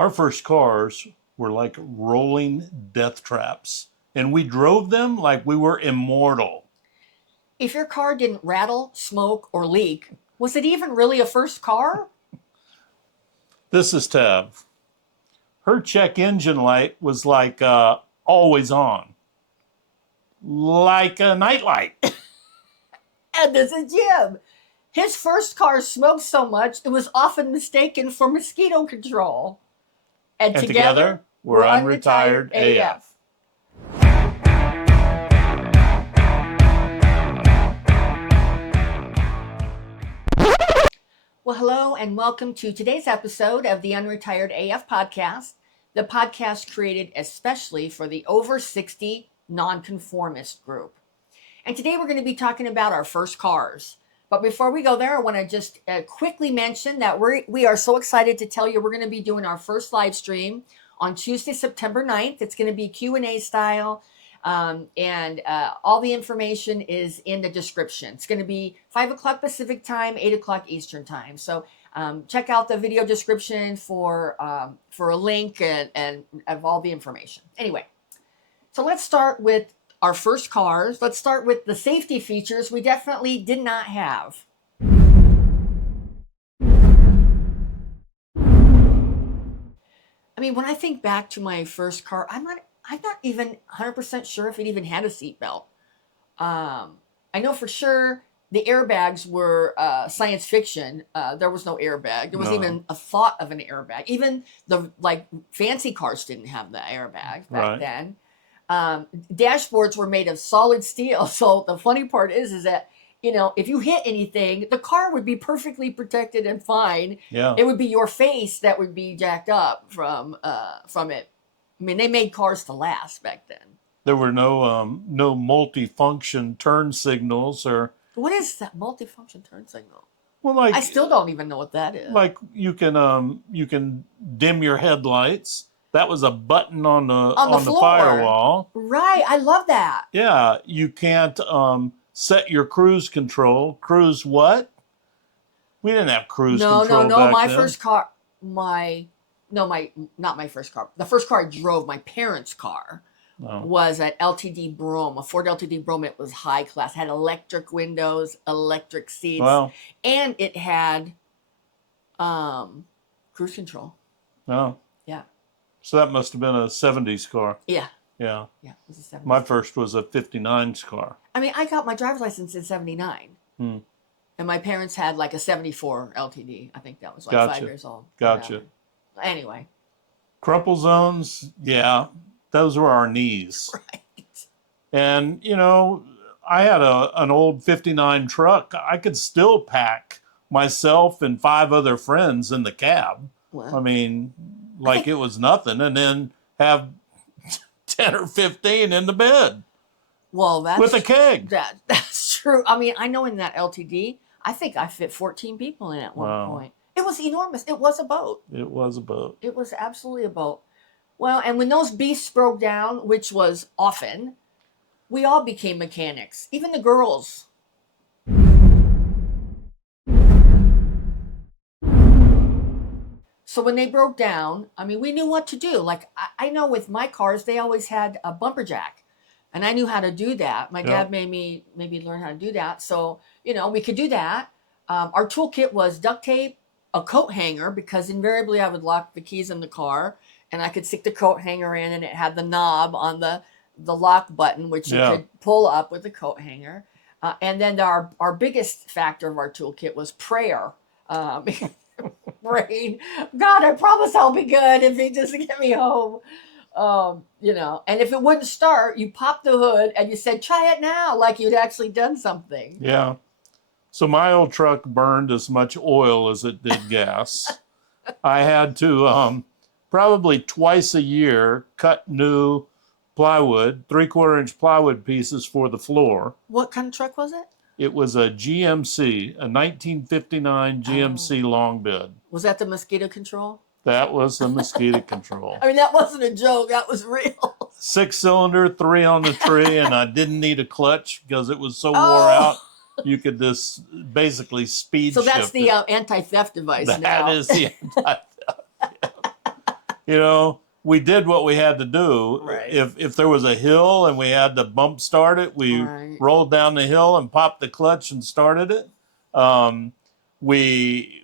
Our first cars were like rolling death traps, and we drove them like we were immortal. If your car didn't rattle, smoke, or leak, was it even really a first car? This is Tev. Her check engine light was like always on, like a nightlight. And this is Jim. His first car smoked so much it was often mistaken for mosquito control. And together we're Unretired AF. Well, hello and welcome to today's episode of the Unretired AF podcast, the podcast created especially for the over 60 nonconformist group. And today we're going to be talking about our first cars. But before we go there, I want to just quickly mention that we are so excited to tell you we're going to be doing our first live stream on Tuesday, September 9th. It's going to be Q&A style. And all the information is in the description. It's going to be 5 o'clock Pacific time, 8 o'clock Eastern time. So check out the video description for a link and of all the information. Anyway, so let's start with our first cars. Let's start with the safety features we definitely did not have. I mean, when I think back to my first car, I'm not even 100% sure if it even had a seatbelt. I know for sure the airbags were science fiction. There was no airbag. There wasn't even a thought of an airbag. Even the fancy cars didn't have the airbag back then. Dashboards were made of solid steel. So the funny part is that, you know, if you hit anything, the car would be perfectly protected and fine. Yeah. It would be your face that would be jacked up from it. I mean, they made cars to last back then. There were no multifunction turn signals or. What is that multifunction turn signal? Well, I still don't even know what that is. Like you can dim your headlights. That was a button on the firewall. Right, I love that. Yeah, you can't set your cruise control. Cruise what? We didn't have cruise control back then. No. My first car, not my first car. The first car I drove, my parents' car, was an LTD Brougham, a Ford LTD Brougham. It was high class, had electric windows, electric seats, and it had cruise control. Oh. Yeah. So that must have been a 70s car. Yeah. Yeah. Yeah, it was a 70s. My first was a 59's car. I mean, I got my driver's license in 79. And my parents had like a 74 LTD. I think that was like 5 years old. Gotcha. Anyway. Crumple zones, yeah, those were our knees. Right. And, you know, I had an old 59 truck. I could still pack myself and 5 other friends in the cab. Well, I mean, like it was nothing. And then have 10 or 15 in the bed. Well, that's with a keg. That's true. I mean, I know in that LTD, I think I fit 14 people in at one point. It was enormous. It was a boat. It was a boat. It was absolutely a boat. Well, and when those beasts broke down, which was often, we all became mechanics, even the girls. So when they broke down, I mean, we knew what to do. Like, I know with my cars, they always had a bumper jack. And I knew how to do that. My dad made me maybe learn how to do that. So, you know, we could do that. Our toolkit was duct tape, a coat hanger, because invariably I would lock the keys in the car. And I could stick the coat hanger in, and it had the knob on the lock button, which you could pull up with the coat hanger. And then our biggest factor of our toolkit was prayer. Praying, God, I promise I'll be good if he just get me home. You know, and if it wouldn't start, you popped the hood and you said, try it now, like you'd actually done something. Yeah. So my old truck burned as much oil as it did gas. I had to probably twice a year cut new plywood, 3/4-inch plywood pieces for the floor. What kind of truck was it? It was a GMC, a 1959 GMC long bed. Was that the mosquito control? That was the mosquito control. I mean, that wasn't a joke. That was real. 6-cylinder, 3 on the tree, and I didn't need a clutch because it was so wore out. You could just basically speed shift. So that's the anti-theft device now. That is the anti-theft. You know, we did what we had to do. Right. If there was a hill and we had to bump start it, we Right. rolled down the hill and popped the clutch and started it. We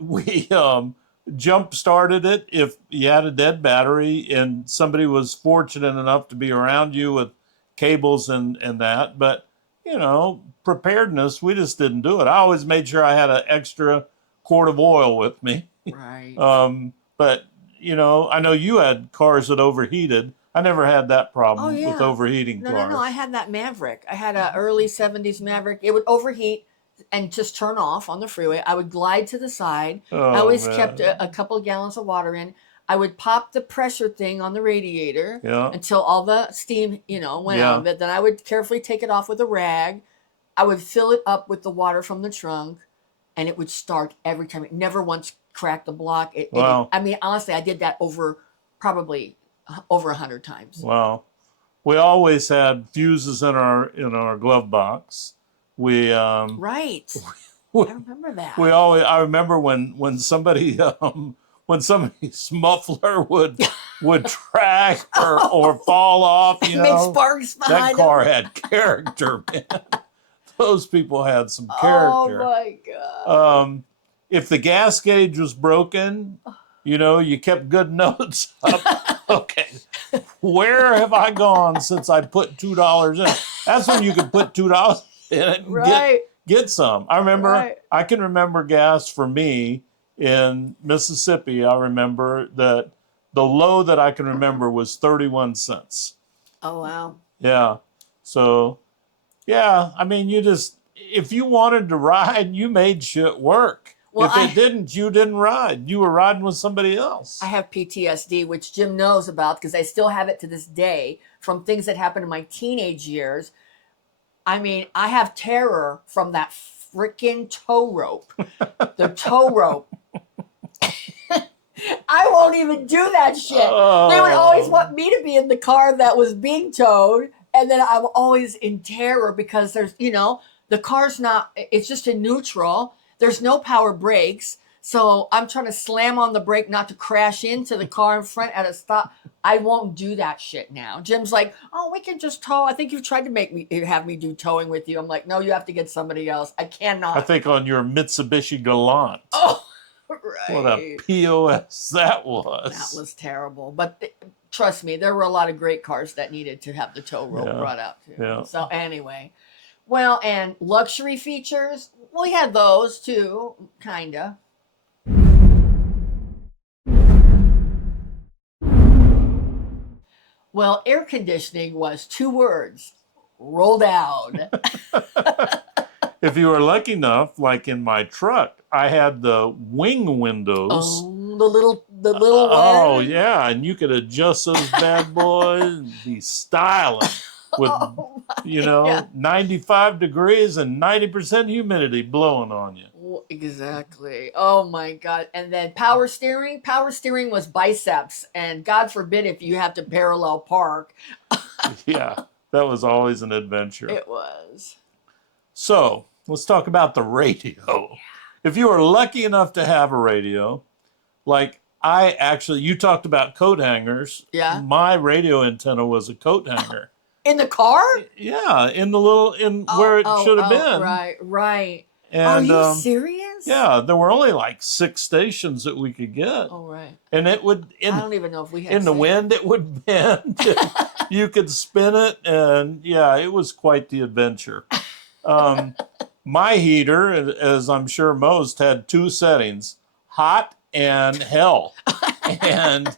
jump started it if you had a dead battery and somebody was fortunate enough to be around you with cables and that. But, you know, preparedness, we just didn't do it. I always made sure I had an extra quart of oil with me. Right. But, you know, I know you had cars that overheated. I never had that problem with overheating cars. No. I had that Maverick. I had an early 70s Maverick. It would overheat and just turn off on the freeway. I would glide to the side. I always kept a couple of gallons of water in. I would pop the pressure thing on the radiator until all the steam, you know, went out of it. Then I would carefully take it off with a rag. I would fill it up with the water from the trunk, and it would start every time. It never once cracked the block. I mean, honestly, I did that probably over 100 times. Wow. We always had fuses in our glove box. Right. I remember that. I remember when somebody's muffler would crack or fall off, you know. Make sparks behind that car had character, man. Those people had some character. Oh my God. If the gas gauge was broken, you know, you kept good notes up. Okay, where have I gone since I put $2 in? That's when you could put $2 in it and get some. I can remember gas for me in Mississippi. I remember that the low that I can remember was 31 cents. Oh, wow. Yeah. So, yeah, I mean, if you wanted to ride, you made shit work. Well, if it didn't, you didn't ride. You were riding with somebody else. I have PTSD, which Jim knows about because I still have it to this day from things that happened in my teenage years. I mean, I have terror from that freaking tow rope. The tow rope. I won't even do that shit. Oh. They would always want me to be in the car that was being towed. And then I'm always in terror because there's, you know, the car's it's just in neutral. There's no power brakes. So I'm trying to slam on the brake not to crash into the car in front at a stop. I won't do that shit now. Jim's like, oh, we can just tow. I think you've tried to have me do towing with you. I'm like, no, you have to get somebody else. I cannot. I think on your Mitsubishi Galant. Oh, right. What a POS that was. That was terrible. But trust me, there were a lot of great cars that needed to have the tow rope brought out too. Yeah. So anyway, well, and luxury features, we had those too, kinda. Well, air conditioning was 2 words, roll down. If you were lucky enough, like in my truck, I had the wing windows. Oh, the little one. Oh, yeah, and you could adjust those bad boys and be styling with, 95 degrees and 90% humidity blowing on you. Exactly. Oh, my God. And then power steering. Power steering was biceps, and God forbid if you have to parallel park. Yeah, that was always an adventure. It was. So let's talk about the radio. If you were lucky enough to have a radio, like you talked about coat hangers. Yeah. My radio antenna was a coat hanger. In the car? Yeah, where it should have been. Right. And, are you serious? Yeah, there were only like 6 stations that we could get. Oh, right. And it would, I don't even know if we had in the wind, it would bend. You could spin it, and yeah, it was quite the adventure. My heater, as I'm sure most, had 2 settings, hot and hell. And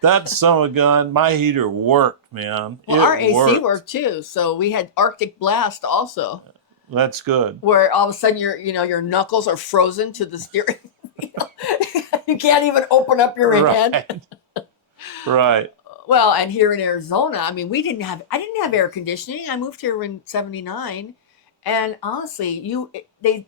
that son of a gun, my heater worked, man. Well, our AC worked too. So we had Arctic Blast also. That's good. Where all of a sudden your knuckles are frozen to the steering wheel. You can't even open up your hand. Right. Well, and here in Arizona, I mean, I didn't have air conditioning. I moved here in '79. And honestly,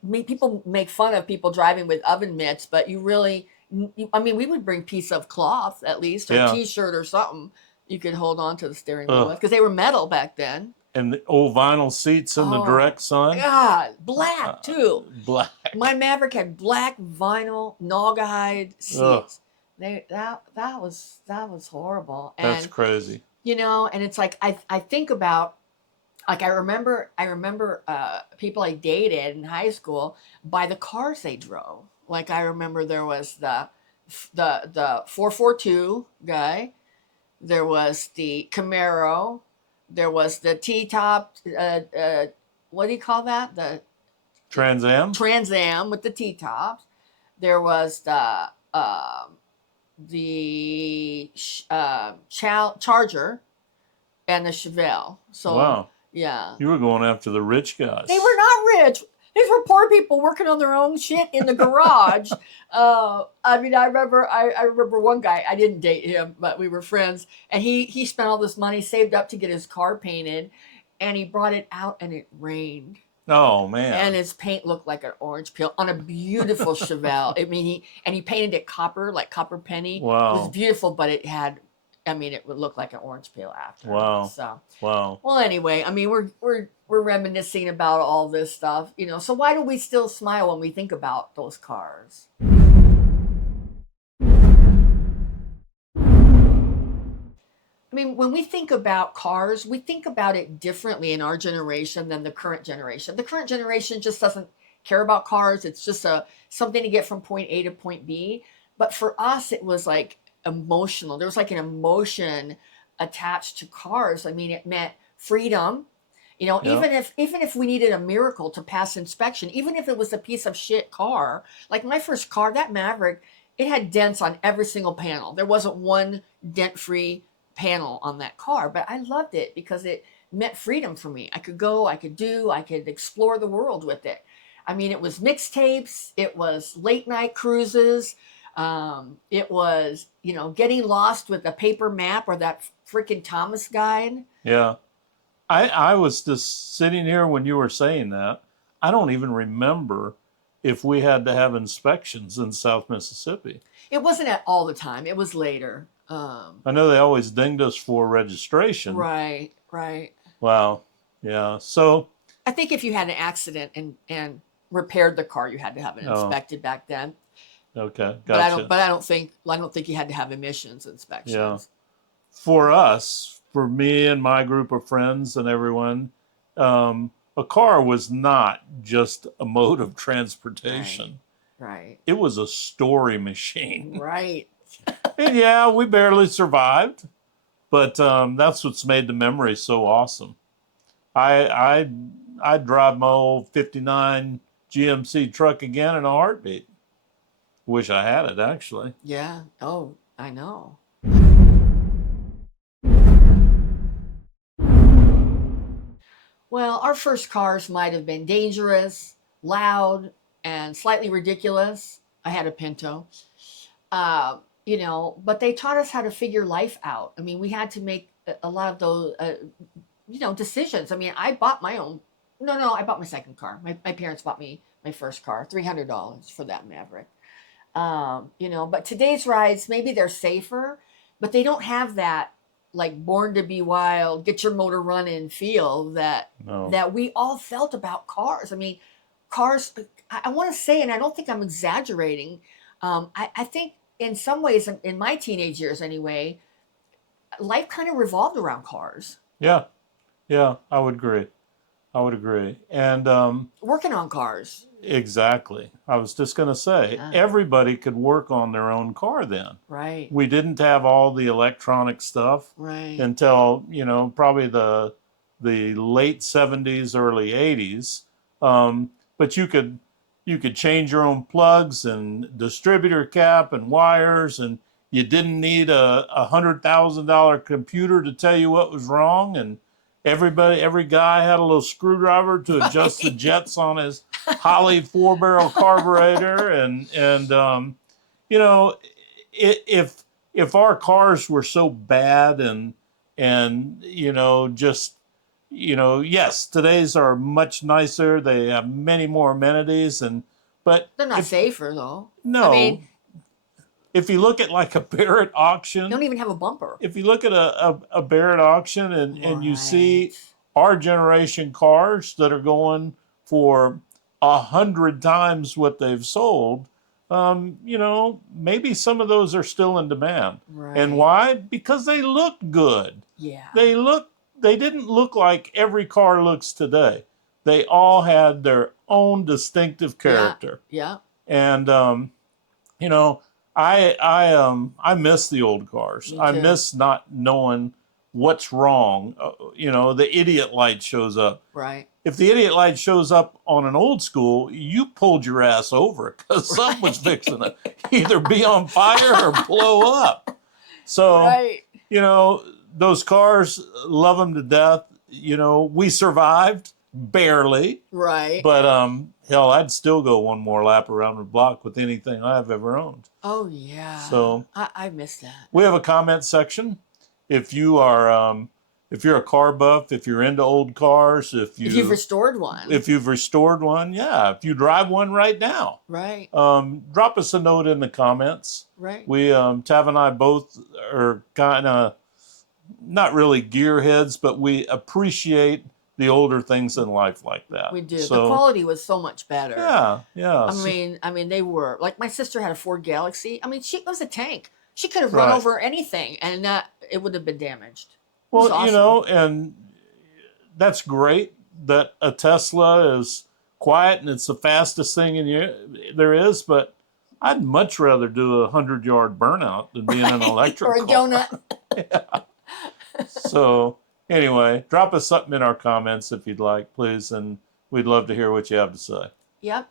people make fun of people driving with oven mitts, but we would bring a piece of cloth at least, or a T-shirt or something you could hold on to the steering wheel with, because they were metal back then. And the old vinyl seats in the direct sun. God, black too. Black. My Maverick had black vinyl, naugahyde seats. That was horrible. That's And crazy. and it's like I think about, like, I remember people I dated in high school by the cars they drove. Like, I remember there was the 442 guy, there was the Camaro, there was the T-top, what do you call that? The Trans Am? Trans Am with the T-tops. There was the Charger and the Chevelle. So Wow. yeah, You were going after the rich guys. they were not rich. These were poor people working on their own shit in the garage. I mean, I remember one guy. I didn't date him, but we were friends, and he spent all this money saved up to get his car painted, and he brought it out, and it rained. Oh, And man. his paint looked like an orange peel on a beautiful Chevelle. I mean, he painted it copper, like copper penny. It was Wow. beautiful, but it had, I mean, it would look like an orange peel after. Wow. So, Wow. well, anyway, I mean, we're reminiscing about all this stuff, So why do we still smile when we think about those cars? I mean, when we think about cars, we think about it differently in our generation than the current generation. The current generation just doesn't care about cars. It's just something to get from point A to point B. But for us, it was like emotional. There was like an emotion attached to cars. I mean, it meant freedom. Yeah. Even if we needed a miracle to pass inspection, even if it was a piece of shit car, like my first car, that Maverick, it had dents on every single panel. There wasn't one dent-free panel on that car, but I loved it because it meant freedom for me. I could go, I could explore the world with it. I mean, it was mixtapes, it was late night cruises, it was, getting lost with a paper map or that freaking Thomas guide. Yeah. I was just sitting here when you were saying that. I don't even remember if we had to have inspections in South Mississippi. It wasn't at all the time. It was later. I know they always dinged us for registration. Right. Wow. Yeah. So, I think if you had an accident and repaired the car, you had to have it inspected back then. okay, But gotcha. I don't think you had to have emissions inspections. Yeah. For us, for me and my group of friends and everyone, a car was not just a mode of transportation. Right. It was a story machine. Right. And yeah, we barely survived, but that's what's made the memory so awesome. I'd drive my old '59 GMC truck again in a heartbeat. Wish I had it, actually. Yeah. Oh, I know. Well, our first cars might have been dangerous, loud, and slightly ridiculous. I had a Pinto. But they taught us how to figure life out. I mean, we had to make a lot of those, decisions. I mean, I bought my own. No, I bought my second car. My parents bought me my first car, $300 for that Maverick. But today's rides, maybe they're safer, but they don't have that, like, born to be wild, get your motor running feel that No. that we all felt about cars. I mean, cars. I want to say, and I don't think I'm exaggerating. I think in some ways, in my teenage years anyway, life kind of revolved around cars. Yeah. Yeah, I would agree. And Working on cars. exactly. I was just going to say, Yeah. everybody could work on their own car then. Right. We didn't have all the electronic stuff Right. until, probably the late 70s, early 80s. But you could change your own plugs and distributor cap and wires, and you didn't need a $100,000 computer to tell you what was wrong. And every guy had a little screwdriver to adjust the jets on his Holley 4-barrel carburetor. If our cars were so bad and yes, today's are much nicer. They have many more amenities, but They're not safer though. no. I mean, if you look at like a Barrett they auction, don't even have a bumper. if you look at a Barrett auction and you see Right. our generation cars that are going for 100 times what they've sold, you know, maybe some of those are still in demand. Right. And why? Because they look good. Yeah. They didn't look like every car looks today. They all had their own distinctive character. Yeah. And you know, I miss the old cars. Me I too. miss not knowing what's wrong. You know, the idiot light shows up. Right. If the idiot light shows up on an old school, you pulled your ass over because something was fixing to either be on fire or blow up. So, Right. you know, those cars, love them to death. You know, we survived barely, Right. but hell, I'd still go one more lap around the block with anything I've ever owned. Oh yeah. So I miss that. we have a comment section. If you are if you're a car buff, if you're into old cars, if If you've restored one. if you've restored one, yeah, if you drive one right now, Right. drop us a note in the comments. Right. We Tav and I both are kind of not really gearheads, but we appreciate the older things in life like that. We do. So, the quality was so much better. yeah, yeah. I mean, they were like my sister had a Ford Galaxy. I mean, it was a tank. She could have run Right. over anything, and it would have been damaged. It Well, was awesome. you know, and that's great that a Tesla is quiet and it's the fastest thing there is, but I'd much rather do 100-yard burnout than be in an electric or a car. donut. Yeah. So anyway, drop us something in our comments if you'd like, please, and we'd love to hear what you have to say. Yep.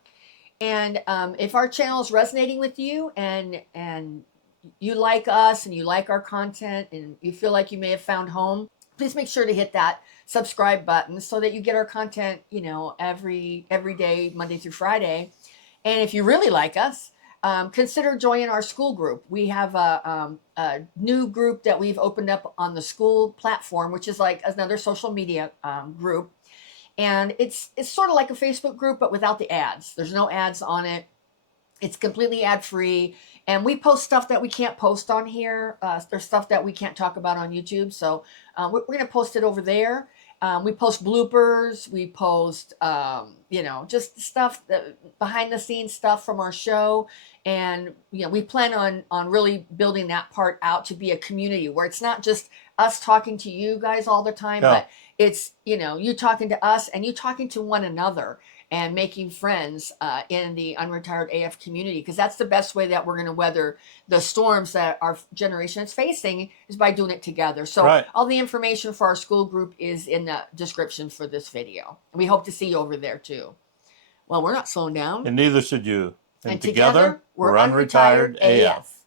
And if our channel is resonating with you and you like us and you like our content and you feel like you may have found home, please make sure to hit that subscribe button so that you get our content, you know, every day, Monday through Friday. And if you really like us, consider joining our school group. We have a new group that we've opened up on the school platform, which is like another social media group. And it's sort of like a Facebook group, but without the ads. There's no ads on it. It's completely ad-free. And we post stuff that we can't post on here. There's stuff that we can't talk about on YouTube. So we're going to post it over there. We post bloopers. We post, you know, just stuff, behind the scenes stuff from our show. And, you know, we plan on really building that part out to be a community where it's not just us talking to you guys all the time, Yeah. but it's, you know, you talking to us and you talking to one another and making friends in the Unretired AF community, because that's the best way that we're going to weather the storms that our generation is facing, is by doing it together. So Right. all the information for our school group is in the description for this video. And we hope to see you over there too. Well, we're not slowing down. And neither should you. And together, we're Unretired AF.